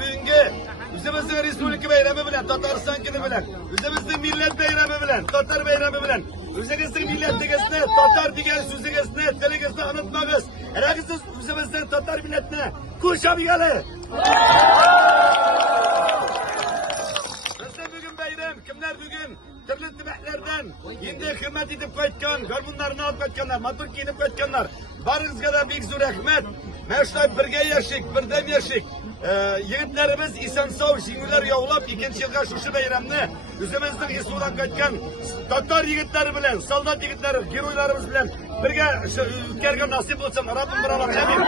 bugungi o'zimizning respublika bayrami bilan, Tatariston kuni bilan, o'zimizning millat bayrami bilan, Tatar bayrami bilan, o'zingizning millatligingizni, Tatar degan so'zingizni, tiligizni unutmangiz. Haragisiz o'zimizning Tatar millatini ko'rsatmaygali. Bizning bugun bayram, kimlar bugun turli tumanlardan endi xizmat etib qaytgan, garmunlarni olib qaytganlar, motor kiyinib qaytganlar. Baringizga da bek zo'r rahmat. Mana shular birga yashik, birdam yashik. Yigitlarimiz eson sog' yenglar yog'lab ikkinchi yilga shu bayramni o'zimizning Isudan qaytgan Tatar yigitlari bilan, soldat yigitlari, geroylarimiz bilan birga o'tkazgan nasib bo'lsin. Rabbim birolar amin.